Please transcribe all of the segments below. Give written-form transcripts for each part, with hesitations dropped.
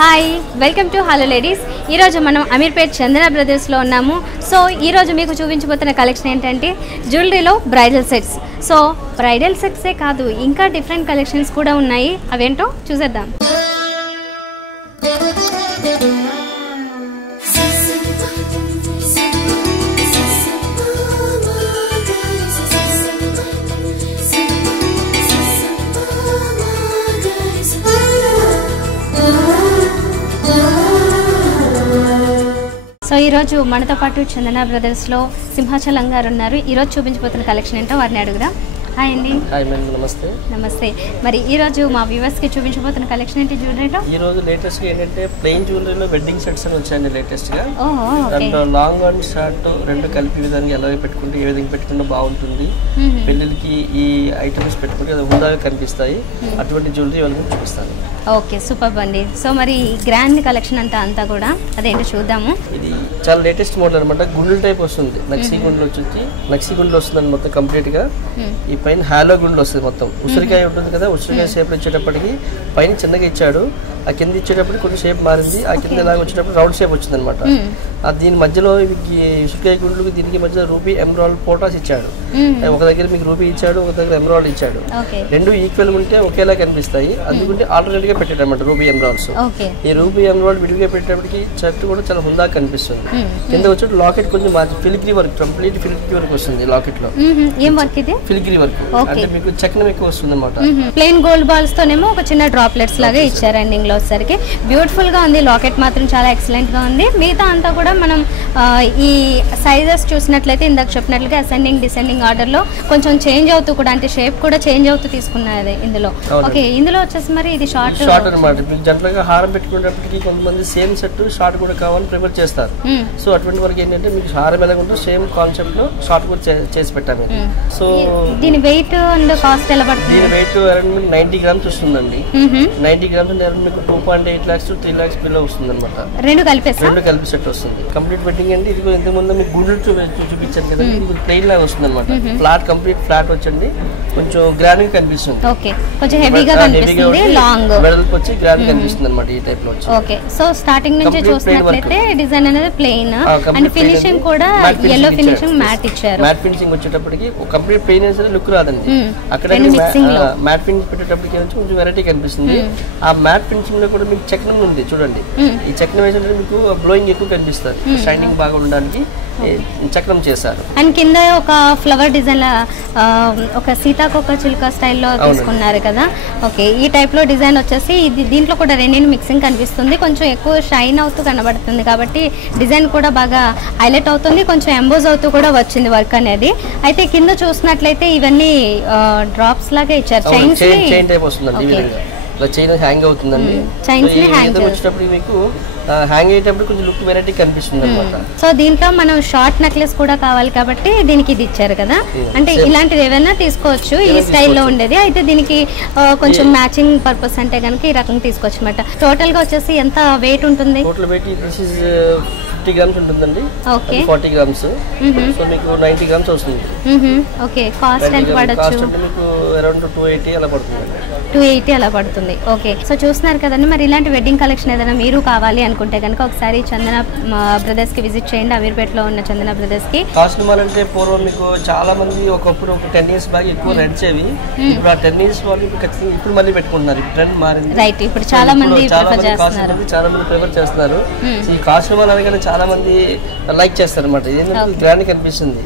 Hi welcome to hello ladies. ఈరోజు మనం అమీర్పేట్ చందన బ్రదర్స్లో ఉన్నాము. సో ఈరోజు మీకు చూపించబోతున్న కలెక్షన్ ఏంటంటే జ్యువెలరీలో బ్రైడల్ సెట్స్. సో బ్రైడల్ సెట్సే కాదు, ఇంకా డిఫరెంట్ కలెక్షన్స్ కూడా ఉన్నాయి. అవేంటో చూసేద్దాం. సో ఈరోజు మనతో పాటు చందన బ్రదర్స్లో సింహాచలం గారు ఉన్నారు. ఈరోజు చూపించబోతున్న కలెక్షన్ ఏంటో వారిని అడుగుదాం. హాయ్ అండి. హాయ్ మేడం, నమస్తే. నమస్తే. మరి ఈరోజు మా వ్యూవర్స్కి చూపించబోతున్న కలెక్షన్ ఏంటి జ్యువెలరీలో? ఈరోజు లేటెస్ట్గా ఏంటంటే ప్లెయిన్ జ్యువెలరీలో వెడ్డింగ్ సెట్స్ అని వచ్చాయండి లేటెస్ట్గా. దాంట్లో లాంగ్ అండ్ షార్ట్ రెండు కలిపి విధంగా ఎలా పెట్టుకుంటే ఏ విధంగా పెట్టుకుంటే బాగుంటుంది, పెళ్ళిళ్ళకి ఈ ఐటమ్స్ పెట్టుకుంటే అది హుందాగా కనిపిస్తాయి. అటువంటి జ్యువెలరీ వాళ్ళకి చూపిస్తాను. ఓకే, సూపర్ అండి. సో మరి గ్రాండ్ కలెక్షన్ అంతా కూడా అదేంటో చూద్దాము. ఇది చాలా లేటెస్ట్ మోడల్ అనమాట. గుండెల టైప్ వస్తుంది, నక్సీ గుండెలు వచ్చి నక్సీ గుండెలు వస్తుంది మొత్తం కంప్లీట్ గా. ఈ పైన హాలో గుండెలు వస్తుంది మొత్తం. ఉసిరికాయ ఉంటుంది కదా, ఉసిరికాయ షేప్ ఇచ్చేటప్పటికి పైన చిన్నగా ఇచ్చాడు, ఆ కింద ఇచ్చేటప్పుడు కొంచెం షేప్ మారింది, ఆ కింద ఇలాగ వచ్చేటప్పుడు రౌండ్ షేప్ వచ్చింది అనమాట. దీని మధ్యలో ఉసిరికాయ గుండెలకు దీనికి మధ్యలో రూబీ ఎమరాల్డ్ పోటాస్ ఇచ్చాడు. ఒక దగ్గర మీకు రూబీ ఇచ్చాడు, ఒక దగ్గర ఎమరాల్డ్ ఇచ్చాడు. రెండు ఈక్వల్ ఉంటే ఒకేలా కనిపిస్తాయి, అందుకుంటే ఆల్టర్నేట్ గా పెట్టాడనమాట రూబీ ఎమరాల్డ్స్. ఈ రూబీ ఎమరాల్డ్ విడిగా పెట్టేటప్పటికి షర్ట్ కూడా చాలా హుందాగా కనిపిస్తుంది. కింద వచ్చి లాకెట్ కొంచెం filigree work, complete filigree work వస్తుంది లాకెట్ లో. ఏం వర్క్ ఇది? ఫిలిగ్రీ వర్క్ అంటే మీకు చక్రం ఎక్కువ వస్తుంది అనమాట. ప్లెయిన్ గోల్డ్ బాల్స్ తోనేమో ఒక చిన్న డ్రాప్లెట్స్ లాగా ఇచ్చారు ఎండింగ్ లో వచ్చేసరికి. బ్యూటిఫుల్ గా ఉంది. లాకెట్ మాత్రం చాలా ఎక్సలెంట్ గా ఉంది. మిగతా అంతా కూడా మనం ఈ సైజెస్ చూసినట్లయితే ఇందాక చెప్పినట్లుగా అసెండింగ్ డిసెండింగ్ ఆర్డర్ లో కొంచెం చేంజ్ అవుతూ కూడా, అంటే షేప్ కూడా చేంజ్ అవుతూ తీసుకున్నది ఇందులో. ఓకే, ఇందులో వచ్చేసి మరి ఇది షార్ట్ అనమాట. మీకు జనరల్గా హారం పెట్టుకునేటప్పటికి కొంతమంది సేమ్ సెట్ షార్ట్ కూడా కావాలని ప్రిఫర్ చేస్తారు. సో అటువంటి వరకు ఏంటంటే మీకు హారం ఎలా ఉంటుందో సేమ్ కాన్సెప్ట్ లో షార్ట్ కూడా చేసి పెట్టాము. సో దీని వెయిట్ అండ్ కాస్ట్ ఎలా పడుతుంది? దీని వెయిట్ అరౌండ్ మీకు 90 గ్రామ్స్ వస్తుందండి. 90 గ్రామ్స్ అంటే అరౌండ్ మీకు 2.8 lakhs to 3 lakhs బిలో వస్తుంది అనమాట. రెండు కలిపి సెట్ వస్తుంది. కంప్లీట్ వెడ్డింగ్ అంటే ఇది ఇంతకు ముందు మీకు గుండెలు చూపించాను కదా, ఇది ప్లెయిన్ లాగా వస్తుంది అనమాట. ఫ్లాట్ కంప్లీట్ ఫ్లాట్ వచ్చండి, కొంచెం గ్రాండ్ గా కనిపిస్తుంది. ఓకే, కొంచెం హెవీగా కనిపిస్తుంది, లాంగ్ వెడల్పు వచ్చి గ్రాండ్ కనిపిస్తుంది అనమాట ఈ టైప్ లో వచ్చి. ఓకే, సో స్టార్టింగ్ నుంచి చూసినట్లయితే డిజైన్ అనేది ప్లెయిన్ అండ్ ఫినిషింగ్ కూడా yellow ఫినిషింగ్ మ్యాట్ ఇచ్చారు. మ్యాట్ ఫినిషింగ్ వచ్చేటప్పటికి కంప్లీట్ ప్లెయిన్ అనేది లుక్ రాదండి. అక్కడ మ్యాట్ ఫినిషింగ్ పెట్టేటప్పటికి కొంచెం వెరైటీ కనిపిస్తుంది. ఆ మ్యాట్ ఫినిషింగ్ లో కూడా మీకు చక్రం ఉంది చూడండి. ఈ చక్రం వేసినట్టు మీకు బ్లోయింగ్ ఎక్కువ కనిపిస్తుంది, షైనింగ్ బాగా ఉండడానికి చక్రం చేశారు. అండ్ కింద ఒక ఫ్లవర్ డిజైన్, ఒక సీతాకోక చిలుక స్టైల్లో తీసుకున్నారు కదా. ఓకే, ఈ టైప్ లో డిజైన్ వచ్చేసి దీంట్లో కూడా రెండింటి మిక్సింగ్ కనిపిస్తుంది. కొంచెం ఎక్కువ షైన్ అవుతూ కనబడుతుంది కాబట్టి డిజైన్ కూడా బాగా హైలైట్ అవుతుంది. కొంచెం ఎంబోజ్ అవుతూ కూడా వచ్చింది వర్క్ అనేది. అయితే కింద చూసినట్లయితే ఇవన్నీ డ్రాప్స్ లాగా ఇచ్చారు. చైన్ టైప్ వస్తుందండి. ఈ విధంగా ఇలా చైన్ హ్యాంగ్ అవుతుందండి. వచ్చేటప్పుడు మీకు హ్యాంగ్ అయ్యేటప్పుడు కొంచెం లుక్ వెరైటీ కనిపిస్తుంది అనమాట. సో దీంట్లో మనం షార్ట్ నెక్లెస్ కూడా కావాలి కాబట్టి దీనికి ఇది ఇచ్చారు కదా. అంటే ఇలాంటివి ఏమైనా తీసుకోవచ్చు ఈ స్టైల్లో ఉండేది. అయితే దీనికి కొంచెం మ్యాచింగ్ పర్పస్ అంటే కనుక ఈ రకం తీసుకోవచ్చు అనమాట. టోటల్ గా వచ్చేసి ఎంత వెయిట్ ఉంటుంది? టోటల్ వెయిట్ 50 grams ఉంటుందండి. 40 grams. సో మీకు 90 grams వస్తుంది. ఓకే, కాస్ట్ ఎంత పడచ్చు? మీకు అరౌండ్ 280 అలా పడుతుంది. 280 అలా పడుతుంది. ఓకే, సో చూస్తున్నారు కదండి. మరి ఇలాంటి వెడ్డింగ్ కలెక్షన్ ఏదైనా మీరు కావాలి అనుకుంటే కనుక ఒకసారి చందన బ్రదర్స్ కి విజిట్ చేయండి. అమీర్పేటలో ఉన్న చందన బ్రదర్స్ కి. కాస్ట్ అంటే పూర్వం మీకు చాలా మంది ఒకప్పుడు ఒక 10 years బ్యాక్ ఎక్కువ నడిచేవి. ఇప్పుడు ఆ 10 years వాళ్ళు ఖచ్చితంగా ఇప్పుడు మళ్ళీ పెట్టుకుంటున్నారు. ట్రెండ్ మారింది. రైట్, ఇప్పుడు చాలా మంది ప్రిఫర్ చేస్తున్నారు. ఈ కాస్ట్ అనగానే చాలా మంది లైక్ చేస్తారు అనమాట. ఏంటంటే గ్రాండ్ కనిపిస్తుంది.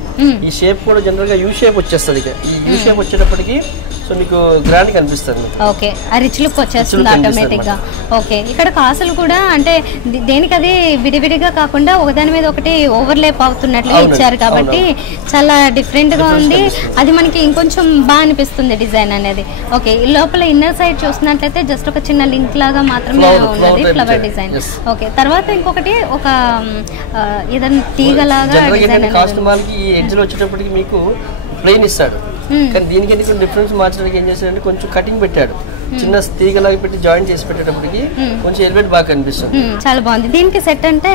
ఈ షేప్ కూడా జనరల్ గా యూ షేప్ వచ్చేస్తుంది. ఈ యూ షేప్ వచ్చేటప్పటికి సో మీకు గ్రాండ్ కనిపిస్తుంది. ఓకే, ఆ రిచ్ లుక్ వచ్చేస్తుంది ఆటోమేటిక్ గా. ఓకే, ఇక్కడ కాసులు కూడా అంటే దేనికి అది విడివిడిగా కాకుండా ఒకదాని మీద ఒకటి ఓవర్లేప్ అవుతున్నట్లు ఇచ్చారు కాబట్టి చాలా డిఫరెంట్ గా ఉంది. అది మనకి ఇంకొంచెం బాగా అనిపిస్తుంది డిజైన్ అనేది. ఓకే, ఈ లోపల ఇన్నర్ సైడ్ చూసినట్లయితే జస్ట్ ఒక చిన్న లింక్ లాగా మాత్రమే ఉన్నది, ఫ్లవర్ డిజైన్. ఓకే, తర్వాత ఇంకొకటి ఒక ఏదైనా తీగలాగా డిజైన్. ఈ ఎడ్జ్ వచ్చేటప్పటికి మీకు ప్లెయిన్ ఇస్తాడు, కానీ దీనికి కొంచెం డిఫరెన్స్ మార్చడానికి ఏం చేశాడంటే కొంచెం కటింగ్ పెట్టాడు. చిన్న తీగలాగా పెట్టి జాయిన్ చేసి పెట్టేటప్పటికి కొంచెం ఎలివేట్ బాగా కనిపిస్తుంది. చాలా బాగుంది. దీనికి సెట్ అంటే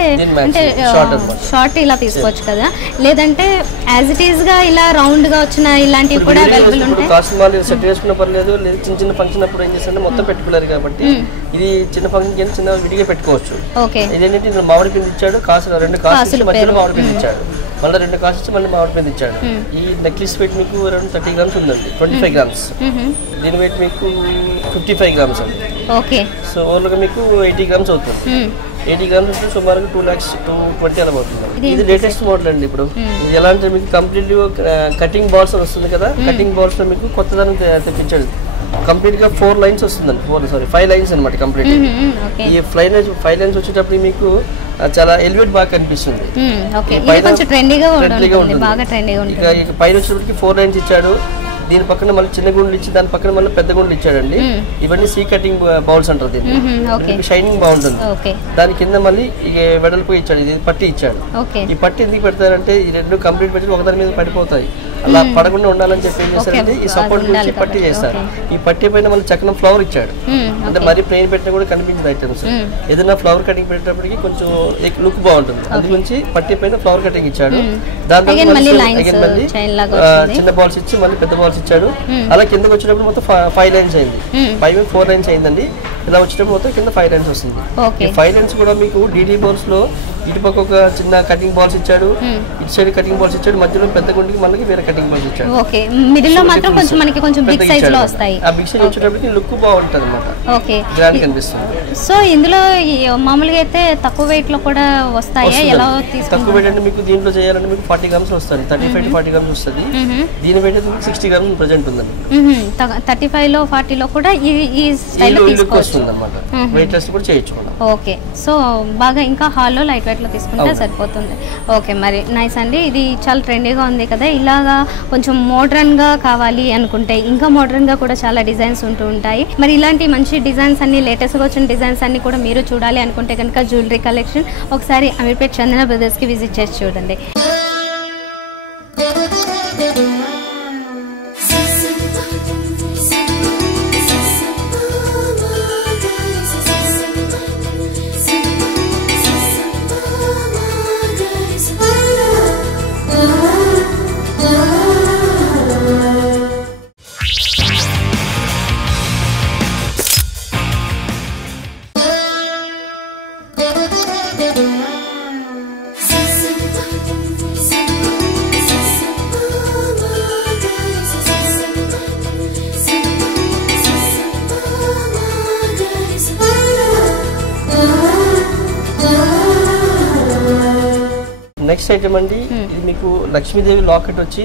షార్ట్ ఇలా తీసుకోవచ్చు కదా, లేదంటే యాజ్ ఇట్ ఈస్ గా ఇలా రౌండ్ గా వచ్చిన ఇలాంటివి కూడా అవైలబుల్ ఉంటాయి. కాస్ట్యూమ్ సెట్ చేసుకున్న పర్లేదు, లేదు చిన్న చిన్న ఫంక్షన్ అప్పుడు ఏం చేస్తారంటే మొత్తం పెట్టుకోలేరు కాబట్టి ఇది చిన్న ఫంక్షన్ కింద చిన్న విడిగా పెట్టుకోవచ్చు. ఇదేంటంటే ఇందులో మామిడి పిండి ఇచ్చాడు, రెండు కాసులు మధ్యలో మామిడి పిండి ఇచ్చాడు, మళ్ళీ 2 కాసు ఇచ్చి మళ్ళీ మామిడి పిండి ఇచ్చాడు. ఈ నెక్లెస్ వెయిట్ మీకు అరౌండ్ 30 grams ఉందండి, 25 grams. దీని వెయిట్ మీకు 55 grams అండి. సో ఓవర్గా మీకు 80 grams అవుతుంది. 80 grams అంటే సుమారుగా 2,20,000 అలా అవుతుంది. ఇది లేటెస్ట్ మోడల్ అండి. ఇప్పుడు ఇది ఎలా అంటే మీకు కంప్లీట్లీ కటింగ్ బాల్స్ వస్తుంది కదా, కటింగ్ బాల్స్ లో మీకు కొత్తదాన్ని తెప్పించాడు. కంప్లీట్ గా 4 lines వస్తుందండి, 5 lines అనమాట. కంప్లీట్ ఈ 5 lines వచ్చేటప్పుడు మీకు చాలా ఎలివేట్ బాగా కనిపిస్తుంది. ఇక పైన వచ్చేటప్పటికి 4 lines ఇచ్చాడు. దీని పక్కన మళ్ళీ చిన్న గుండెలు ఇచ్చి దాని పక్కన మళ్ళీ పెద్ద గుండెలు ఇచ్చాడండి. ఇవన్నీ సీ కటింగ్ బౌల్స్ అంటారు. దీన్ని షైనింగ్ బాగుంటుంది. దాని కింద మళ్ళీ ఇక వెడల్పు ఇచ్చాడు, ఇది పట్టి ఇచ్చాడు. ఈ పట్టి ఎందుకు పెడతారంటే ఈ 2 కంప్లీట్ పెట్టి ఒకదాని మీద పడిపోతాయి, అలా పడకుండా ఉండాలని చెప్పి ఏం చేస్తారంటే ఈ సపోర్ట్ గురించి పట్టి చేస్తారు. ఈ పట్టి పైన మళ్ళీ చక్కన ఫ్లవర్ ఇచ్చాడు, అంటే మరీ ప్లెయిన్ పెట్టినా కూడా కనిపించింది ఐటమ్స్. ఏదైనా ఫ్లవర్ కటింగ్ పెట్టేటప్పటికి కొంచెం లుక్ బాగుంటుంది, అందు గురించి పట్టి పైన ఫ్లవర్ కటింగ్ ఇచ్చాడు. దాంతో మళ్ళీ చిన్న బాల్స్ ఇచ్చి మళ్ళీ పెద్ద బాల్స్ ఇచ్చాడు. అలా కిందకి వచ్చేటప్పుడు మొత్తం 5 lines అయింది, పైన 4 lines అయిందండి. ఇలా వచ్చేటప్పుడు మొత్తం కింద 5 lines వస్తుంది. ఈ 5 lines కూడా మీకు డీడీ బాల్స్ లో ఇటు పక్క ఒక చిన్న కటింగ్ బాల్స్ ఇచ్చాడు, ఇటు సైడ్ కటింగ్ బాల్స్ ఇచ్చాడు, మధ్యలో పెద్ద గుండికి మళ్ళీ వేరే కటింగ్ బాల్స్ ఇచ్చాడు. ఆ బిగ్ సైజ్ వచ్చేటప్పటికి లుక్ బాగుంటుంది అనమాట, గ్రాండ్ కనిపిస్తుంది. సో ఇందులో మామూలుగా అయితే తక్కువ వెయిట్ లో కూడా వస్తాయి. తక్కువ వెయిట్ అంటే మీకు దీంట్లో చేయాలంటే మీకు 40 grams వస్తుంది, 35 to 40 grams వస్తుంది. దీని వెయిట్ అయితే 60 grams ప్రెజెంట్ ఉందండి. 35 లో 40 లో కూడా ఈ స్టైల్ వస్తుంది అనమాట. వెయిట్ లెస్ కూడా చేయొచ్చు. ఓకే, సో బాగా ఇంకా హాల్లో లైట్ వెయిట్ లో తీసుకుంటే సరిపోతుంది. ఓకే, మరి నైస్ అండి. ఇది చాలా ట్రెండీగా ఉంది కదా, ఇలాగా కొంచెం మోడర్న్ గా కావాలి అనుకుంటే ఇంకా మోడర్న్ గా కూడా చాలా డిజైన్స్ ఉంటూ ఉంటాయి. మరి ఇలాంటి మంచి డిజైన్స్ అన్ని లేటెస్ట్ గా వచ్చిన డిజైన్స్ అన్ని కూడా మీరు చూడాలి అనుకుంటే కనుక జ్యువెలరీ కలెక్షన్ ఒకసారి అమీర్పేట్ చందన బ్రదర్స్ కి విజిట్ చేసి చూడండి. నెక్స్ట్ ఐటమ్ అండి, ఇది మీకు లక్ష్మీదేవి లాకెట్ వచ్చి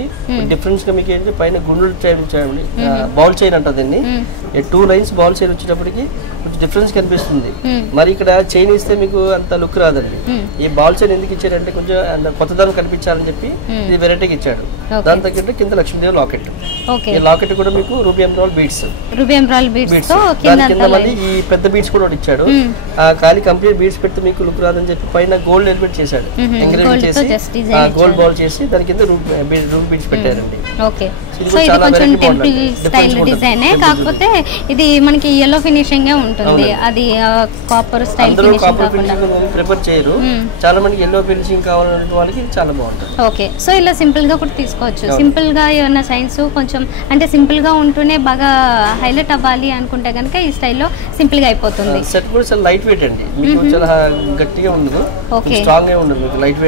డిఫరెన్స్ గా మీకు ఏంటి పైన గుండెలు చేయండి, బాల్ చైన్ అంటారు దీన్ని. 2 lines బాల్ చైన్ వచ్చేటప్పటికి కొంచెం డిఫరెన్స్ కనిపిస్తుంది. మరి ఇక్కడ చైన్ ఇస్తే మీకు అంత లుక్ రాదండి. ఈ బాల్ చైన్ ఎందుకు ఇచ్చారంటే కొంచెం కొత్తదనం కనిపించాలని చెప్పి ఇది వెరైటీగా ఇచ్చాడు. దాని తగ్గట్టు కింద లక్ష్మీదేవి లాకెట్. ఈ లాకెట్ కూడా మీకు రూబీ ఎమరాల్డ్ బీడ్స్, దాని కింద మళ్ళీ ఈ పెద్ద బీడ్స్ కూడా ఇచ్చాడు. ఖాళీ కంప్లీట్ బీడ్స్ పెడితే మీకు లుక్ రాదని చెప్పి పైన గోల్డ్ ఎలిమెంట్ చేశాడు, ఎంగ్రేవ్ చేసి గోల్డ్ బాల్ చేసి దాని కింద రూబ్ బీడ్స్ పెట్టారండి. సో ఇది కొంచెం టెంపుల్ స్టైల్ డిజైన్, కాకపోతే ఇది మనకి yellow ఫినిషింగ్ ఉంటుంది, అది కాపర్ స్టైల్ ఫినిషింగ్ ప్రిఫర్ చేయరు. చాలా మంది yellow ఫినిషింగ్ కావాలనే వాళ్ళకి చాలా బాగుంటుంది. ఓకే, సో ఇలా సింపుల్ గా కూడా తీసుకోవచ్చు. సింపుల్ గా ఏమన్నా సైన్స్ కొంచెం అంటే సింపుల్ గా ఉంటూనే బాగా హైలైట్ అవ్వాలి అనుకుంటే కనుక ఈ స్టైల్లో సింపుల్ గా అయిపోతుంది. సెట్ కూడా చాలా లైట్ వెయిట్ అండి, మీకు చాలా గట్టిగా ఉండదు, స్ట్రాంగ్ గా ఉండదు. మీకు లైట్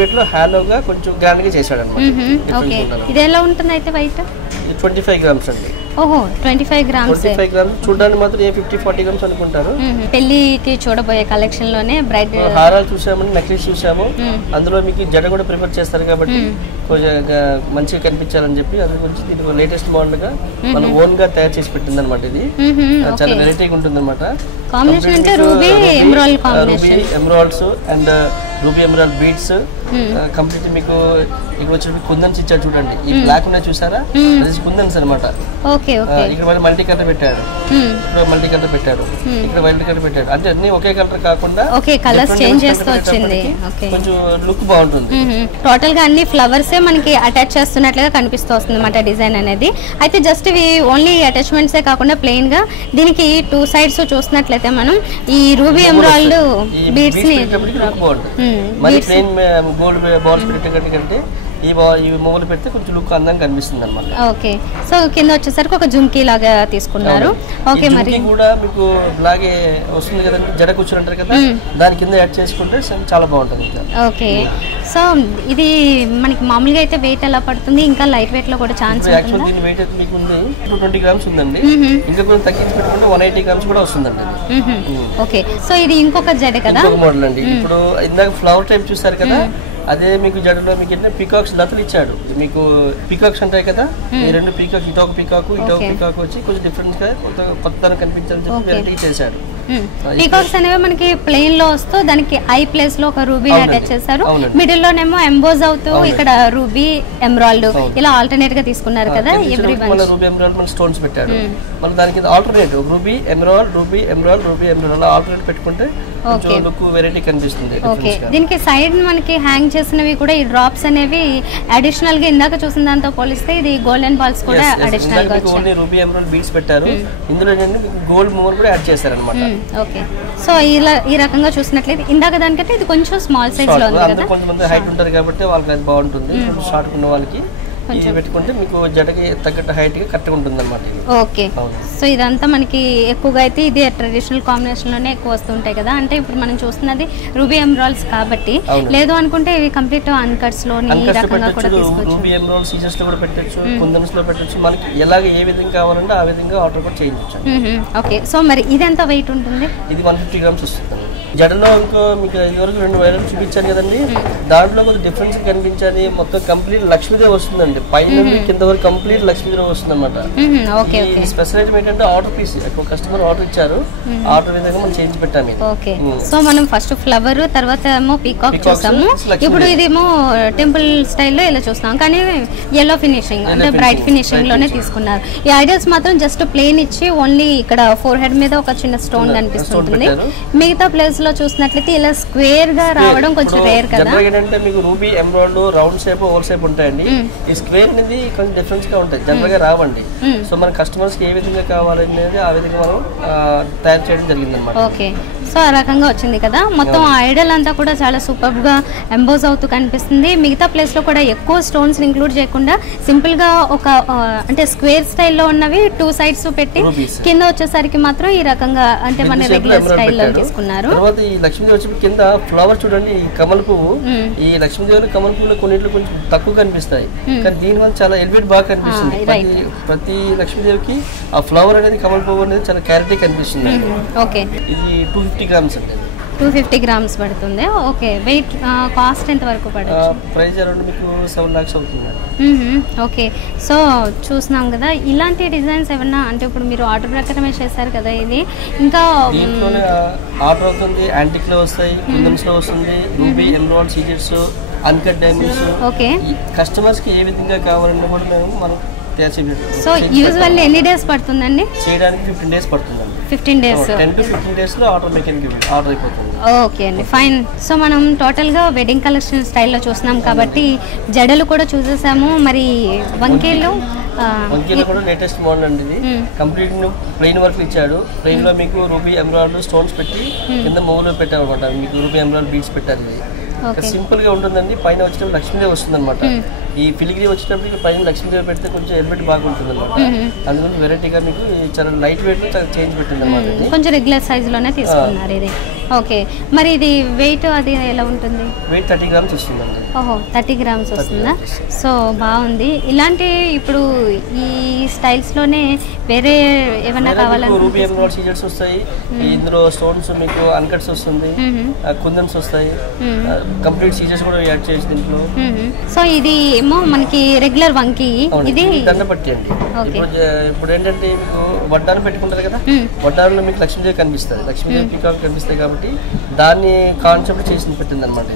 వెయిట్ లో హాలోగా కొంచెం గ్రాండ్ గా చేశాడు అన్నమాట. ఇది ఎలా ఉంటుంది అయితే వైట్? 25 grams అండి. ఓహో, 25 grams. 25 grams చూడడానికి మాత్రం 50-40 grams అనుకుంటారు. పెళ్లికి చూడబోయే కలెక్షన్ లోనే బ్రైడ్ హారాలు చూసామండి, నెక్లెస్ చూసాము. అందులో మీకు జడ కూడా ప్రిఫర్ చేస్తారు కాబట్టి కొంచెం మంచిగా కనిపించాలని చెప్పి అందు గురించి దీనికి లేటెస్ట్ మోడల్ గా మనం ఓన్ గా తయారు చేసి పెట్టింది అనమాట. ఇది చాలా వెరైటీగా ఉంటుంది అనమాట. కాంబినేషన్ అంటే ruby emerald combination, emeralds and ruby emerald beads complete మీకు ఇక్కడ వచ్చి కుందన్స్ ఇచ్చాడు చూడండి. ఈ బ్లాక్ ఉన్నాయి చూసారా, అది కుందన్స్ అనమాట. ఇక్కడ మళ్ళీ మల్టీ కలర్ పెట్టాడు, ఇక్కడ మల్టీ కలర్ పెట్టాడు, ఇక్కడ వైట్ కలర్ పెట్టాడు. అంటే అన్ని ఒకే కలర్ కాకుండా కొంచెం లుక్ బాగుంటుంది. టోటల్ గా అన్ని ఫ్లవర్స్ మనకి అటాచ్ చేస్తున్నట్లుగా కనిపిస్తూ వస్తుంది అన్నమాట డిజైన్ అనేది. అయితే జస్ట్ ఇవి ఓన్లీ అటాచ్మెంట్స్ కాకుండా ప్లెయిన్ గా దీనికి 2 సైడ్స్ చూసినట్లయితే మనం ఈ రూబీ ఎమరాల్డ్ బీడ్స్ ని గోల్డ్ బాల్స్ పెట్టే ఈ మొబైల్ పెడితే కొంచెం లుక్ అందంగా కనిపిస్తుంది అనమాట. ఓకే, సో కింద వచ్చేసరికి ఒక జుమ్కీ లాగా తీసుకున్నారు. ఓకే, మరి కూడా మీకు ఇలాగే వస్తుంది కదండి, జడ కూర్చుని అంటారు కదా, దాని కింద యాడ్ చేసుకుంటే చాలా బాగుంటుంది. ఓకే, సో ఇది మనకి మామూలుగా అయితే వెయిట్ ఎలా పడుతుంది? ఇంకా లైట్ వెయిట్ లో కూడా ఛాన్స్ ఉంది. యాక్చువల్లీ దీని వెయిట్ అయితే మీకు ఉంది 220 గ్రామ్స్ ఉందండి. ఇంకా కొంచెం తగ్గించి పెట్టుకుంటే 180 గ్రామ్స్ కూడా వస్తుందండి. ఓకే, సో ఇది ఇంకొక జడ కదా, ఇంకొక మోడల్ అండి. ఇప్పుడు ఇందాక ఫ్లవర్ టైప్ చూసారు కదా, అదే మీకు జడలో మీకు ఏంటంటే పీకాక్స్ లతలు ఇచ్చాడు. మీకు పీకాక్స్ ఉంటాయి కదా, ఈ 2 పీకాక్స్, ఇటొక పీకాకు ఇటొక పీకాకు వచ్చి కొంచెం డిఫరెంట్ గా కొత్తదనం కనిపించాలని చెప్పి వెరైటీ చేశాడు. పీకాక్స్ అనేవి మనకి ప్లెయిన్ లో వస్తూ దానికి ఐ ప్లేస్ లో ఒక రూబీ అటాచ్ చేశారు. మిడిల్ లోనేమో ఎంబోజ్ అవుతూ ఇక్కడ రూబీ ఎమరాల్డ్ ఇలా ఆల్టర్నేట్ గా తీసుకున్నారు కదా. రూబీ ఎమరాల్డ్ మన స్టోన్స్ పెట్టాడు. మళ్ళీ దానికి alternate ruby emerald, ruby emerald, ruby emerald అలా ఆల్టర్నేట్ పెట్టుకుంటే లుక్ వెరైటీ కనిపిస్తుంది. ఓకే, దీనికి సైడ్ మనకి హ్యాంగ్ చేసినవి కూడా ఈ డ్రాప్స్ అనేవి అడిషనల్ గా ఇందాక చూసిన దాంతో పోలిస్తే ఇది గోల్డెన్ బాల్స్ కూడా అడిషనల్ గా వచ్చాయి. రూబీ ఎమరాల్డ్ బీడ్స్ పెట్టారు, ఇందులో గోల్డ్ మోర్ కూడా యాడ్ చేశారు అన్నమాట. ఓకే, సో ఇలా ఈ రకంగా చూసినట్లయితే ఇందాక దానికంటే ఇది కొంచెం స్మాల్ సైజ్ లో ఉంది కదా. కొంతమంది హైట్ ఉంటారు కాబట్టి వాళ్ళకి అది బాగుంటుంది. షార్ట్ ఉన్న వాళ్ళకి ఇది పెట్టుకుంటే మీకు జడకి తగ్గట్టు హైట్ గా కరెక్ట్ ఉంటుంది అన్నమాట. ఓకే, సో ఇదంతా మనకి ఎక్కువగా అయితే ఇది ట్రెడిషనల్ కాంబినేషన్ లోనే ఎక్కువ వస్తుంటాయి కదా. అంటే ఇప్పుడు మనం చూస్తున్నది రూబీ ఎమరాల్డ్స్ కాబట్టి, లేదు అనుకుంటే ఇవి కంప్లీట్ అన్కట్స్ లో ఈ రకంగా కూడా తీసుకోవచ్చు. రూబీ ఎమరాల్డ్ సీజర్స్ లో కూడా పెట్టొచ్చు, కుందన్స్ లో పెట్టొచ్చు. మనకి ఎలాగ ఏ విధంగా కావాలంటే ఆ విధంగా ఆర్డర్ కూడా చేయించవచ్చు. ఓకే, సో మరి ఇది ఎంత వెయిట్ ఉంటుంది? ఇది 150 గ్రామ్స్ వస్తుంది. జడలో ఇంకో మీకు ఇదివరకు 2 వైరల్ చూపించాను కదండి, దాంట్లో కొంచెం డిఫరెన్స్ కనిపించాలి. మొత్తం కంప్లీట్ లక్ష్మీదేవి వస్తుందండి, పైన కింద వరకు కంప్లీట్ లక్ష్మీదేవి వస్తుంది అనమాట. స్పెషల్ ఐటమ్ ఏంటంటే ఆర్డర్ పీస్, ఒక కస్టమర్ ఆర్డర్ ఇచ్చారు, ఆర్డర్ విధంగా మనం చేంజ్ పెట్టాము. ఓకే, సో మనం ఫస్ట్ ఫ్లవర్, తర్వాత ఏమో పీకాక్ చూసాము. ఇప్పుడు ఇదేమో టెంపుల్ స్టైల్లో ఇలా చూస్తాం, కానీ ఎల్లో ఫినిషింగ్ అంటే బ్రైట్ ఫినిషింగ్ లోనే తీసుకున్నారు. ఈ ఐడియాస్ మాత్రం జస్ట్ ప్లేన్ ఇచ్చి ఓన్లీ ఇక్కడ ఫోర్ హెడ్ మీద ఒక చిన్న స్టోన్ కనిపిస్తుంది. మిగతా ప్లేస్ లో చూసినట్లయితే ఇలా స్క్వేర్ గా రావడం కొంచెం రేర్ కదా. ఏంటంటే మీకు ruby emerald round shape, oval shape ఉంటాయండి. ఈ స్క్వేర్ అనేది కొంచెం డిఫరెన్స్ గా ఉంటాయి, జనరల్ గా రావండి. సో మన కస్టమర్స్ కి ఏ విధంగా కావాలనేది ఆ విధంగా మనం తయారు చేయడం జరిగింది అనమాట. ఓకే, సో ఆ రకంగా వచ్చింది కదా. మొత్తం ఐడల్ అంతా కూడా చాలా సూపర్ గా ఎంబోజ్ అవుతూ కనిపిస్తుంది. మిగతా ప్లేస్ లో కూడా ఎక్కువ స్టోన్స్ ఇంక్లూడ్ చేయకుండా సింపుల్ గా ఒక అంటే స్క్వేర్ స్టైల్లో ఉన్నవి 2 సైడ్స్ పెట్టి కింద వచ్చేసరికి మాత్రం ఈ రకంగా అంటే మన రెగ్యులర్ స్టైల్లో తీసుకున్నారు. ఈ లక్ష్మీదేవి వచ్చి కింద ఫ్లవర్ చూడండి, ఈ కమల పువ్వు. ఈ లక్ష్మీదేవి కమల పువ్వులో కొన్నిట్లు కొంచెం తక్కువ కనిపిస్తాయి, కానీ దీని వల్ల చాలా ఎలివేట్ బాగా కనిపిస్తుంది. ప్రతి లక్ష్మీదేవికి ఆ ఫ్లవర్ అనేది, కమల పువ్వు అనేది చాలా క్లారిటీ కనిపిస్తుంది. ఓకే, ఇది 250 గ్రామ్స్ అండి. 250 గ్రామ్స్ పడుతుంది. ఓకే, వెయిట్ కాస్ట్ ఎంత వరకు పడుతుంది? ప్రైస్ అరౌండ్ మీకు 7 lakhs అవుతుంది. ఓకే, సో చూస్తున్నాం కదా ఇలాంటి డిజైన్స్ ఏమన్నా అంటే ఇప్పుడు మీరు ఆర్డర్ ప్రకారమే చేశారు కదా, ఇది ఇంకా దీంట్లోనే ఆర్డర్ అవుతుంది. యాంటిక్ లో వస్తాయి, కుందన్స్ లో వస్తుంది, రూబీ ఎమరాల్డ్ సీజర్స్, అన్కట్ డైమండ్స్. ఓకే, కస్టమర్స్ కి ఏ విధంగా కావాలన్నా కూడా మనం సో యూజువల్లీ ఎన్ని డేస్ పడుతుందండి చేయడానికి? 15 days పడుతుందండి. 15 days, 10 to 15 days లో ఆర్డర్ అయిపోతుంది. ఓకే అండి, ఫైన్. సో మనం టోటల్ గా వెడ్డింగ్ కలెక్షన్ స్టైల్లో చూస్తున్నాం కాబట్టి జడలు కూడా చూసేసాము. మరి వంకీలు కూడా లేటెస్ట్ మోడల్ అండి. ఇది కంప్లీట్ ప్లెయిన్ వర్క్ ఇచ్చాడు. ప్లెయిన్ లో మీకు రూబీ ఎమరాల్డ్ స్టోన్స్ పెట్టి కింద మూవ్లో పెట్టారు అనమాట. మీకు రూబీ ఎమరాల్డ్ బీడ్స్ పెట్టారు. ఇది సింపుల్ గా ఉంటుందండి. పైన వచ్చేటప్పుడు లక్ష్మీదేవి వస్తుంది అనమాట. ఈ ఫిలిగ్రీ వచ్చేటప్పుడు పైన లక్ష్మీదేవి పెడితే కొంచెం ఎలిమెంట్ బాగుంటుంది అనమాట. అందుకని వెరైటీగా మీకు చాలా లైట్ వెయిట్ లో చేంజ్ పెట్టింది అనమాట. కొంచెం రెగ్యులర్ సైజ్ లోనే తీసుకున్నారు ఇది. ఓకే, మరి ఇది వెయిట్ అది ఎలా ఉంటుంది? వెయిట్ 30 grams వస్తుందండి. ఓహో, 30 grams వస్తుందా? సో బాగుంది. ఇలాంటి ఇప్పుడు ఈ స్టైల్స్ లోనే వేరే ఏమైనా కావాలంటే రూబీ ఎమరాల్డ్ సీజర్స్ వస్తాయి. ఇందులో స్టోన్స్ మీకు అన్కట్స్ వస్తుంది, కుందన్స్ వస్తాయి, కంప్లీట్ సీజర్స్ కూడా యాడ్ చేసి దీంట్లో. సో ఇది ఏమో మనకి రెగ్యులర్ వంకి, ఇది దండపట్టి అండి. ఇప్పుడు ఏంటంటే మీకు వడ్డాను పెట్టుకుంటారు కదా, వడ్డానులో మీకు లక్ష్మీదేవి కనిపిస్తుంది, లక్ష్మీదేవి పీకాక్ కనిపిస్తాయి కాబట్టి కాబట్టి దాన్ని కాన్సెప్ట్ చేసి పెట్టింది అనమాట.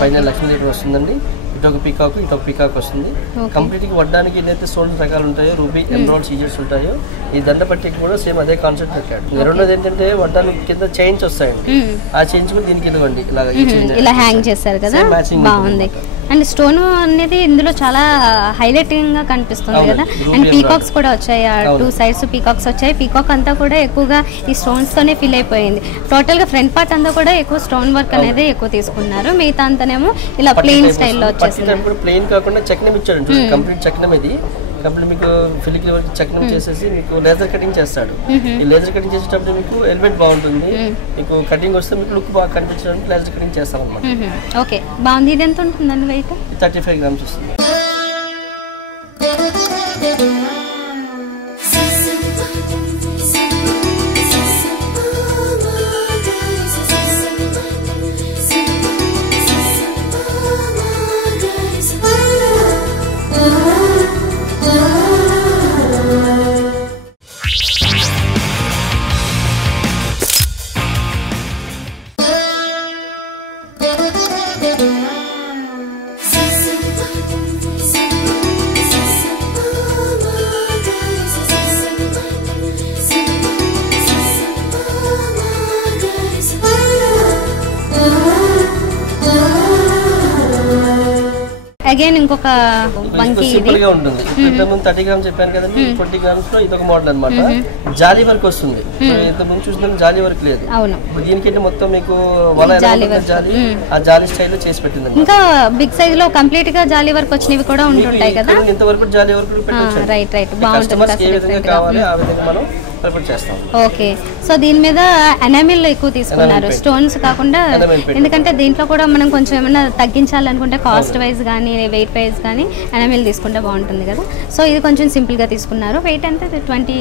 పైన లక్ష్మీదేవి వస్తుందండి, ఇటొక పీకాక్ ఇటొక పీకాక్ వస్తుంది. కంప్లీట్గా వడ్డానికి ఏదైతే స్టోన్స్ రకాలు ఉంటాయో, రూబీ, ఎమరాల్డ్, సీజర్స్ ఉంటాయో, ఈ దండ పట్టికి కూడా సేమ్ అదే కాన్సెప్ట్ పెట్టాడు. రెండోది ఏంటంటే వడ్డానికి కింద చైన్స్ వస్తాయండి, ఆ చైన్స్ కూడా దీనికి ఇవ్వండి ఇలా హ్యాంగ్ చేస్తారు కదా, బాగుంది. అండ్ స్టోన్ అనేది ఇందులో చాలా హైలైటింగ్ గా కనిపిస్తుంది కదా. అండ్ పీకాక్స్ కూడా వచ్చాయి, 2 సైడ్స్ పీకాక్స్ వచ్చాయి. పీకాక్ అంతా కూడా ఎక్కువగా ఈ స్టోన్స్ తోనే ఫిల్ అయిపోయింది. టోటల్ గా ఫ్రంట్ పార్ట్ అంతా కూడా ఎక్కువ స్టోన్ వర్క్ అనేది ఎక్కువ తీసుకున్నారు, మిగతా అంతానేమో ఇలా ప్లెయిన్ స్టైల్లో వచ్చేసింది. ప్లెయిన్ కాకుండా చక్రం ఇచ్చాడు, కంప్లీట్ చక్రం ఇది. కంప్లీట్ మీకు ఫిలిగ్రీ వర్క్ చక్రం చేసేసి మీకు లేజర్ కటింగ్ చేస్తాడు. ఈ లేజర్ కటింగ్ చేసేటప్పుడు మీకు ఎలివేట్ బాగుంటుంది, మీకు కటింగ్ వస్తే మీకు లుక్ బాగా కనిపించడానికి లేజర్ కటింగ్ చేస్తాం అనమాట. ఓకే, బాగుంది. ఇది ఎంత ఉంటుందండి వెయిట్? 35 grams వస్తుంది. అగైన్ ఇంకొక సింపుల్ గా ఉంటుంది. ఇంతకుముందు 30 grams చెప్పాను కదండి, 20 grams లో ఇదొక మోడల్ అనమాట. జాలీ వర్క్ వస్తుంది. ఇంతకుముందు చూసిన జాలీ వర్క్ లేదు, ఇప్పుడు దీనికి మొత్తం మీకు జాలీ ఆ జాలీ స్టైల్ లో చేసి పెట్టింది. ఇంకా బిగ్ సైజ్ లో కంప్లీట్ గా జాలీ వర్క్ వచ్చినవి కూడా ఉంటుంటాయి కదా. ఇంతవరకు జాలీ వర్క్ పెట్టొచ్చు. రైట్ రైట్, బాగుంటుంది. ఏ విధంగా కావాలి ఆ విధంగా మనం చేస్తాం. ఓకే, సో దీని మీద ఎనామిల్ ఎక్కువ తీసుకున్నారు, స్టోన్స్ కాకుండా. ఎందుకంటే దీంట్లో కూడా మనం కొంచెం ఏమైనా తగ్గించాలనుకుంటే కాస్ట్ వైజ్ కానీ వెయిట్ వైజ్ కానీ ఎనామిల్ తీసుకుంటే బాగుంటుంది కదా. సో ఇది కొంచెం సింపుల్ గా తీసుకున్నారు. వెయిట్ అంటే 20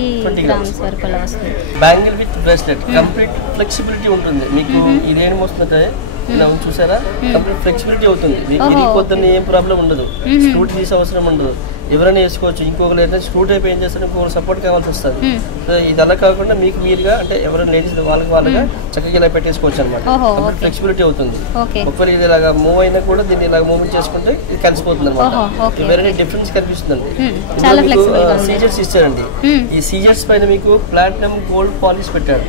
grams వరకు అలా వస్తుంది. Bangle with bracelet, complete flexibility ఉంటుంది మీకు. ఇదేం వస్తుందంటే ఇలా చూసారా, కంప్లీట్ ఫ్లెక్సిబిలిటీ అవుతుంది మీకు. పొద్దున్న ఏం ప్రాబ్లం ఉండదు, స్క్రూట్ తీసే అవసరం ఉండదు, ఎవరైనా వేసుకోవచ్చు. ఇంకొకరు ఏంటంటే స్క్రూ టైప్ ఏం చేస్తారు, ఇంకొకరు సపోర్ట్ కావాల్సి వస్తుంది. ఇది అలా కాకుండా మీకు మీరుగా అంటే ఎవరైనా లేడీస్ వాళ్ళగా చక్కగా ఇలా పెట్టేసుకోవచ్చు అనమాట. ఫ్లెక్సిబిలిటీ అవుతుంది. ఒకవేళ ఇది ఇలాగా మూవ్ అయినా కూడా దీన్ని ఇలా మూవ్మెంట్ చేసుకుంటే ఇది కలిసిపోతుంది అనమాట. వేరే డిఫరెన్స్ కనిపిస్తుందండి. సీజర్స్ ఇచ్చారండి. ఈ సీజర్స్ పైన మీకు ప్లాటినం గోల్డ్ పాలిష్ పెట్టారు.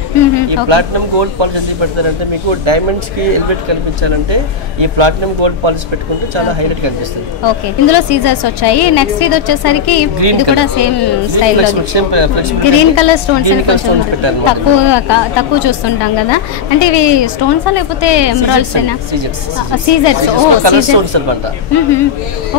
ఈ ప్లాటినం గోల్డ్ పాలిష్ ఎందుకు పెడతారంటే మీకు డైమండ్స్ కి ఎలివేట్ కనిపించాలంటే ఈ ప్లాటినం గోల్డ్ పాలిష్ పెట్టుకుంటే చాలా హైలైట్ కనిపిస్తుంది. ఓకే, ఇందులో సీజర్స్ వచ్చాయి. నెక్స్ట్ ఇది వచ్చేసరికి ఇది కూడా సేమ్ స్టైల్ లో గ్రీన్ కలర్ స్టోన్స్ అని కొంచెం తక్కువ చూస్తుంటాం కదా. అంటే ఇవి స్టోన్స్ లేకపోతే ఎమరాల్డ్స్ అయినా? సీజర్స్. ఓ సీజర్స్.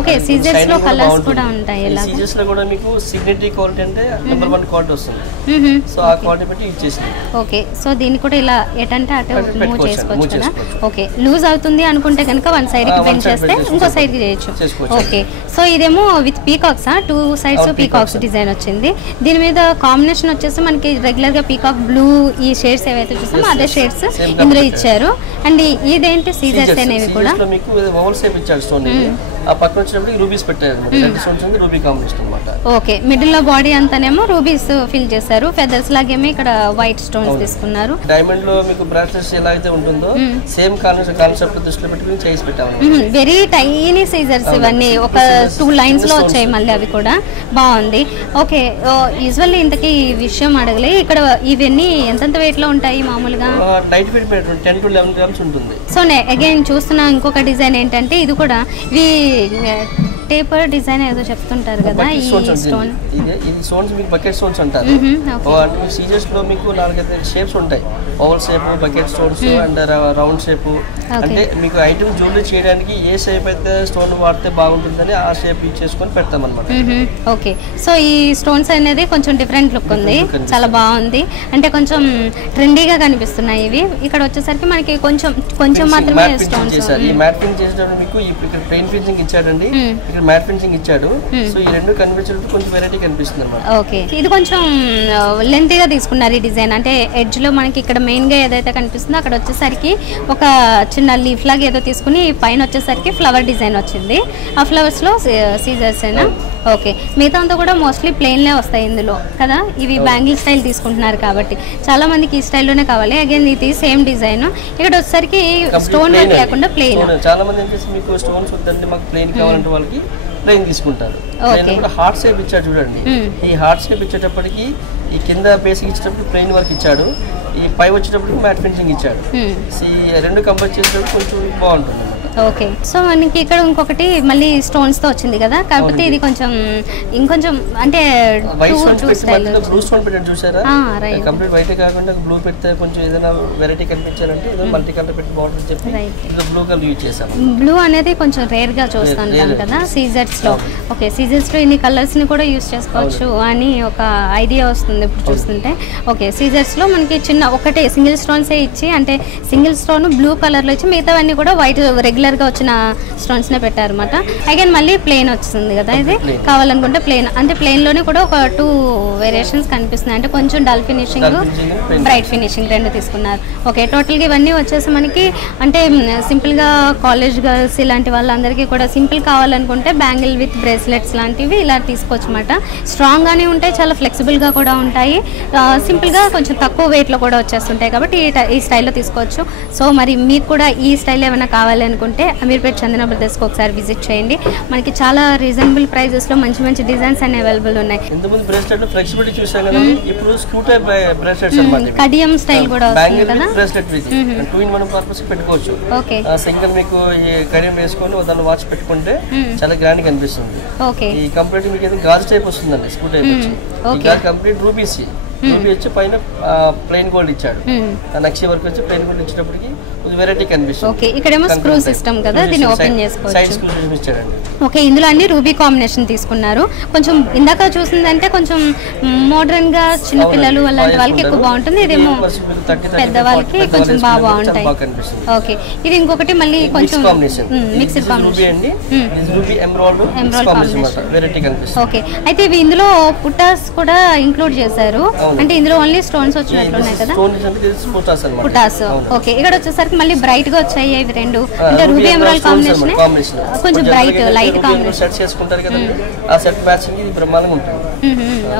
ఓకే, సీజర్స్ లో కలర్స్ కూడా ఉంటాయి. ఇలా సీజర్స్ లో కూడా మీకు సిగ్నేచర్ క్వాలిటీ అంటే నెంబర్ 1 క్వాలిటీ వస్తుంది. సో ఆ క్వాలిటీ బట్టి ఇచ్చేసింది. ఓకే, సో దీన్ని కూడా ఇలా ఎటంటే అటు మూవ్ చేసుకోవచ్చు కదా. ఓకే, లూజ్ అవుతుంది అనుకుంటే కనుక వన్ సైడ్ కి బెండ్ చేస్తే ఇంకో సైడ్ కి చేయొచ్చు. ఓకే, సో ఇదేమో with peacocks, 2 sides peacocks design వచ్చింది. దీని మీద కాంబినేషన్ వచ్చేసి మనకి రెగ్యులర్ గా పీకాక్ బ్లూ ఈ షేడ్స్ ఏవైతే చూసామో అదే షేడ్స్ ఇందులో ఇచ్చారు. అండ్ ఇదేంటి సీజర్స్ అనేవి కూడా మీకు ఓవల్ షేప్ ఇచ్చారు స్టోన్. ఆ పక్కన వచ్చినప్పుడు రూబీస్ పెట్టారు అన్నమాట. రెడ్ స్టోన్స్ ఉంది, రూబీ కాంబినేషన్ అన్నమాట. ఓకే, మిడిల్ లో బాడీ అంతానేమో రూబీస్ ఫిల్ చేశారు. ఫెదర్స్ లాగేమో ఇక్కడ వైట్ స్టోన్స్ తీసుకున్నారు. డైమండ్ లో మీకు బ్రాస్లెట్స్ ఎలా అయితే ఉంటుందో సేమ్ కాన్సెప్ట్ దృష్టిలో పెట్టుకుని చేసి పెట్టాము. వెరీ టైనీ సీజర్స్ ఇవన్నీ, ఒక 2 lines లో వచ్చాయి మళ్ళీ, అవి కూడా బాగుంది. ఓకే, యూజువల్లీ ఇంతకీ ఈ విషయం అడగలే, ఇక్కడ ఇవన్నీ ఎంతెంత వెయిట్ లో ఉంటాయి మామూలుగా? లైట్ వెయిట్ 10 to 11 grams ఉంటుంది. సో అగైన్ చూస్తున్నా ఇంకొక డిజైన్ ఏంటంటే ఇది కూడా ఇవి టేపర్ డిజైన్ ఏదో చెప్తుంటారు కదా. ఈ స్టోన్ ఇది స్టోన్స్ మీకు బకెట్ స్టోన్స్ అంటారు. అంటే సీజర్స్ లో మీకు 4-5 షేప్స్ ఉంటాయి. Oval shape, bucket stones and round shape. అంటే మీకు ఐటమ్ జ్యువెలరీ చేయడానికి ఏ షేప్ అయితే స్టోన్ వాడితే బాగుంటుందని ఆ షేప్ యూజ్ చేసుకొని పెడతాం అన్నమాట. ఓకే, సో ఈ స్టోన్స్ అనేది కొంచెం డిఫరెంట్ లుక్ ఉంది, చాలా బాగుంది. అంటే కొంచెం ట్రెండీగా కనిపిస్తున్నాయి ఇవి. ఇక్కడ వచ్చేసరికి మనకి కొంచెం మాత్రమే స్టోన్స్. ఈ మ్యాట్ ఫినిషింగ్ చేసేటప్పుడు మీకు ఇక్కడ ప్లెయిన్ ఫినిషింగ్ ఇచ్చాడండి, ఇక్కడ మ్యాట్ ఫినిషింగ్ ఇచ్చాడు. సో ఈ రెండు కనిపించేటప్పుడు కొంచెం వెరైటీ కనిపిస్తుంది అన్నమాట. ఓకే, ఇది కొంచెం లెంత్ గా తీసుకున్నారు ఈ డిజైన్. అంటే ఎడ్జ్ లో మనకి ఇక్కడ మెయిన్ గా ఏదైతే కనిపిస్తుందో అక్కడ వచ్చేసరికి ఒక చిన్న లీఫ్ లాగా ఏదో తీసుకుని పైన వచ్చేసరికి ఫ్లవర్ డిజైన్ వచ్చింది. ఆ ఫ్లవర్స్ లో సీజర్స్ అయినా ఓకే, మిగతా అంతా కూడా మోస్ట్లీ ప్లెయిన్లే వస్తాయి ఇందులో కదా. ఇవి బ్యాంగిల్ స్టైల్ తీసుకుంటున్నారు కాబట్టి చాలా మందికి ఈ స్టైల్లోనే కావాలి. అగైన్ ఇది సేమ్ డిజైన్. ఇక్కడ వచ్చేసరికి స్టోన్ వర్క్ లేకుండా ప్లెయిన్. చాలా మంది ఏంటంటే మీకు స్టోన్స్ వద్దండి మాకు ప్లెయిన్ కావాలంటే వాళ్ళకి ప్లెయిన్ తీసుకుంటారు. కూడా హార్ట్ షేప్ ఇచ్చాడు చూడండి. ఈ హార్ట్ షేప్ ఇచ్చేటప్పటికి ఈ కింద బేసిక్ ఇచ్చేటప్పుడు ప్లెయిన్ వర్క్ ఇచ్చాడు, ఈ పై వచ్చేటప్పుడు మ్యాట్ ఫినిషింగ్ ఇచ్చాడు. ఈ రెండు కంపేర్ చేసేటప్పుడు కొంచెం బాగుంటుంది. ఓకే, సో మనకి ఇక్కడ ఇంకొకటి మళ్ళీ స్టోన్స్ తో వచ్చింది కదా, కాకపోతే ఇది కొంచెం ఇంకొంచెం అంటే బ్లూ స్టోన్ పెట్టండి చూసారా, కంప్లీట్ వైట్ కాకుండా బ్లూ పెడితే కొంచెం ఏదైనా వెరైటీ కనిపించాలంటే ఏదో మల్టీ కలర్ పెట్టి బాగుంటుంది చెప్పి బ్లూ కలర్ యూజ్ చేశాను. బ్లూ అనేది కొంచెం రేర్ గా చూస్తుంటాం కదా సీజర్స్ లో. ఓకే, సీజర్స్ లో ఇన్ని కలర్స్ ని కూడా యూజ్ చేసుకోవచ్చు అని ఒక ఐడియా వస్తుంది ఇప్పుడు చూస్తుంటే. ఓకే, సీజర్స్ లో మనకి చిన్న ఒకటే సింగిల్ స్టోన్స్ ఇచ్చి, అంటే సింగిల్ స్టోన్ బ్లూ కలర్ లో ఇచ్చి మిగతావన్నీ కూడా వైట్ రెగ్యులర్ గా వచ్చిన స్టోన్స్ నే పెట్టారు అనమాట. అగైన్ మళ్ళీ ప్లెయిన్ వచ్చింది కదా, ఇది కావాలనుకుంటే ప్లెయిన్, అంటే ప్లెయిన్ లోనే కూడా ఒక 2 వేరియేషన్స్ కనిపిస్తున్నాయి. అంటే కొంచెం డల్ ఫినిషింగ్, బ్రైట్ ఫినిషింగ్ రెండు తీసుకున్నారు. ఓకే, టోటల్ గా ఇవన్నీ వచ్చేసి మనకి అంటే సింపుల్ గా కాలేజ్ గర్ల్స్ ఇలాంటి వాళ్ళందరికీ కూడా సింపుల్ కావాలనుకుంటే బ్యాంగిల్ విత్ బ్రేస్లెట్స్ లాంటివి ఇలా తీసుకోవచ్చు అనమాట. స్ట్రాంగ్ గానే ఉంటాయి, చాలా ఫ్లెక్సిబుల్ గా కూడా ఉంటాయి, సింపుల్ గా కొంచెం తక్కువ వెయిట్ లో కూడా వచ్చేస్తుంటాయి కాబట్టి ఈ స్టైల్లో తీసుకోవచ్చు. సో మరి మీకు కూడా ఈ స్టైల్ ఏమైనా కావాలి అనుకుంటే అమీర్పేట్ చందన బ్రదర్స్కి ఒకసారి విజిట్ చేయండి. మనకి చాలా రీజనబుల్ ప్రైజెస్ లో మంచి మంచి డిజైన్స్ అన్ని అవైలబుల్ ఉన్నాయి. ఇంతకుముందు బ్రేస్లెట్ ఫ్లెక్సిబిలిటీ చూసాం కదా, ఇప్పుడు స్క్రూ టైప్ బ్రేస్లెట్స్ అన్నమాట. కడియం స్టైల్ కూడా వస్తుంది కదా, బ్రేస్లెట్ 2-in-1 పర్పస్ పెట్టుకోవచ్చు. ఓకే, సింగిల్ మీకు ఈ కడియం వేసుకొని దాన్ని వాచ్ పెట్టుకుంటే చాలా గ్రాండ్ గా అనిపిస్తుంది. ఓకే, ఈ కంప్లీట్ మీకు గాజు టైప్ వస్తుందండి, స్క్రూ టైప్ వచ్చి. కంప్లీట్ రూబీసీ వచ్చి పైన ప్లెయిన్ గోల్డ్ ఇచ్చాడు, నక్షి వర్క్ వచ్చి ప్లెయిన్ గోల్డ్ ఇచ్చేటప్పటికి వెరైటీ కనిపిస్తుంది. ఓకే, ఇక్కడేమో స్క్రూ సిస్టమ్ కదా, దీన్ని ఓపెన్ చేసుకోవచ్చు. సైడ్ స్క్రూ సిస్టమ్ ఇచ్చాడండి. ఓకే, ఇందులో అన్ని రూబీ కాంబినేషన్ తీసుకున్నారు. కొంచెం ఇందాక చూసిందంటే కొంచెం మోడర్న్ గా చిన్న పిల్లలు అలాంటి వాళ్ళకి ఎక్కువ బాగుంటుంది, ఇదేమో పెద్దవాళ్ళకి కొంచెం బాగా బాగుంటాయి. ఓకే, ఇది ఇంకొకటి మళ్ళీ కొంచెం మిక్స్డ్ కాంబినేషన్. ఓకే, అయితే ఇవి ఇందులో పుటాస్ కూడా ఇంక్లూడ్ చేశారు, అంటే ఇందులో ఓన్లీ స్టోన్స్ వచ్చినట్లున్నాయి కదా, పుటాస్. ఓకే, ఇక్కడ వచ్చేసరికి మళ్ళీ బ్రైట్ గా వచ్చాయి ఇవి రెండు, అంటే రూబీ ఎమరాల్డ్ కాంబినేషన్, కొంచెం bright light combination.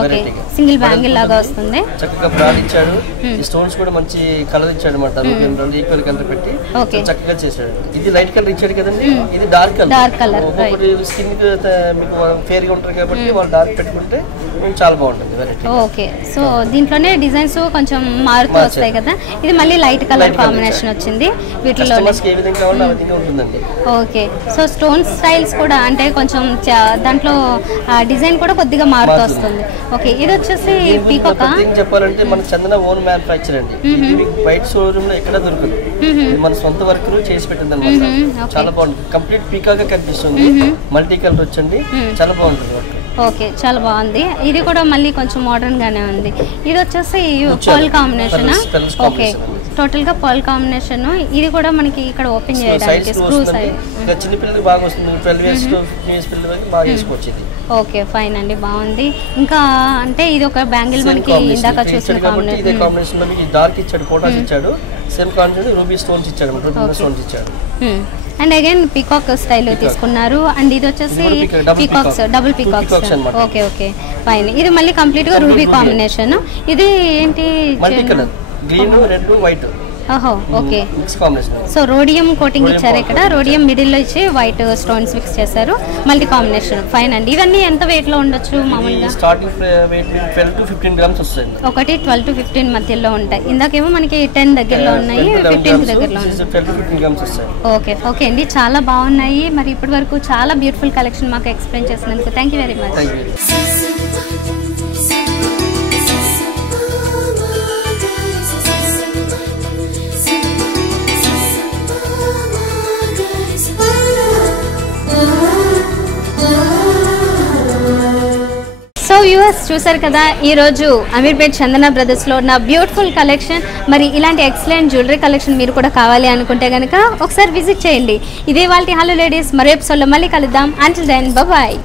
Okay, single bangle లాగా వస్తుంది. చక్కగా బ్రాడ్ ఇచ్చాడు, స్టోన్స్ కూడా మంచి కలర్ ఇచ్చాడు అన్నమాట, రూబీ ఎమరాల్డ్ ఈక్వల్ కలర్ పెట్టి చక్కగా చేశాడు. ఇది లైట్ కలర్ ఇచ్చాడు కదండి, ఇది dark colour. Dark colour skin మీకు ఫేర్ గా ఉంటారు కాబట్టి వాళ్ళు డార్క్ పెట్టుకుంటే చాలా బాగుంటుంది వెరైటీ. ఓకే, సో దీంట్లోనే డిజైన్స్ కొంచెం మారుతూ వస్తాయి కదా, ఇది మళ్ళీ లైట్ కలర్ కాంబినేషన్ వచ్చింది వీటిలో. ఓకే, సో స్టోన్ స్టైల్స్ కూడా అంటే కొంచెం దాంట్లో డిజైన్ కూడా కొద్దిగా మారుతూ వస్తుంది. ఓకే, ఇది వచ్చేసి పీకాక్ చెప్పాలంటే మన చందన ఓన్ మ్యానుఫ్యాక్చర్ అండి, ఇది మీకు బయట షోరూమ్ లో ఎక్కడ దొరకదు, మన సొంత వర్క్ చేసి పెట్టింది అనమాట. చాలా బాగుంటుంది, కంప్లీట్ పీకాక్ కనిపిస్తుంది, మల్టీ కలర్ వచ్చండి, చాలా బాగుంటుంది వర్క్. ఓకే, చాలా బాగుంది. ఇది కూడా మళ్ళీ కొంచెం మోడర్న్ గానే ఉంది. ఇది వచ్చేసి పర్ల్ కాంబినేషన్. ఓకే, టోటల్ గా పర్ల్ కాంబినేషన్. ఇది కూడా మనకి ఇక్కడ ఓపెన్ చేయడానికి స్క్రూ సైడ్. చిన్న పిల్లలకి బాగా వస్తుంది, 12 years to 15 years పిల్లలకి బాగా చేసుకోవచ్చు ఇది. ఓకే, ఫైన్ అండి, బాగుంది. ఇంకా అంటే ఇది ఒక బ్యాంగిల్ మనకి ఇందాక చూసిన కాంబినేషన్. ఇదే కాంబినేషన్ లో మీకు డార్క్ ఇచ్చాడు, పోటాస్ ఇచ్చాడు, సేమ్ కాంబినేషన్ రూబీ స్టోన్స్ ఇచ్చాడు, రూబీ స్టోన్స్ ఇచ్చాడు. అండ్ అగైన్ పీకాక్ స్టైల్ తీసుకున్నారు. అండ్ ఇది వచ్చేసి peacocks, double peacocks. Okay, okay, fine. ఇది మళ్ళీ కంప్లీట్ గా రూబీ కాంబినేషన్. ఇది ఏంటి, multi colour, green, red, white. ఓహో, ఓకే, సో రోడియం కోటింగ్ ఇచ్చారు ఇక్కడ, రోడియం మిడిల్ లో ఇచ్చి వైట్ స్టోన్స్ మిక్స్ చేశారు, మల్టీ కాంబినేషన్. ఫైన్ అండి. ఇవన్నీ ఎంత వెయిట్ లో ఉండొచ్చు మామూలుగా? స్టార్టింగ్ వెయిట్ 12 to 15 grams వస్తుంది. ఒకటి 12 to 15 మధ్యలో ఉంటాయి. ఇందాకేమో మనకి 10 దగ్గరలో ఉన్నాయి, 15 దగ్గరలో ఉన్నాయి. ఓకే, ఓకే అండి, చాలా బాగున్నాయి. మరి ఇప్పటి వరకు చాలా బ్యూటిఫుల్ కలెక్షన్ మాకు ఎక్స్ప్లెయిన్ చేసినందుకు thank you very much. So viewers చూసారు కదా, ఈరోజు అమీర్పేట్ చందన బ్రదర్స్లో ఉన్న బ్యూటిఫుల్ కలెక్షన్. మరి ఇలాంటి ఎక్సలెంట్ జ్యువెలరీ కలెక్షన్ మీరు కూడా కావాలి అనుకుంటే కనుక ఒకసారి విజిట్ చేయండి. ఇదే వాళ్ళ హలో లేడీస్, మరో ఎపిసోడ్లో మళ్ళీ కలుద్దాం. Until then, bye.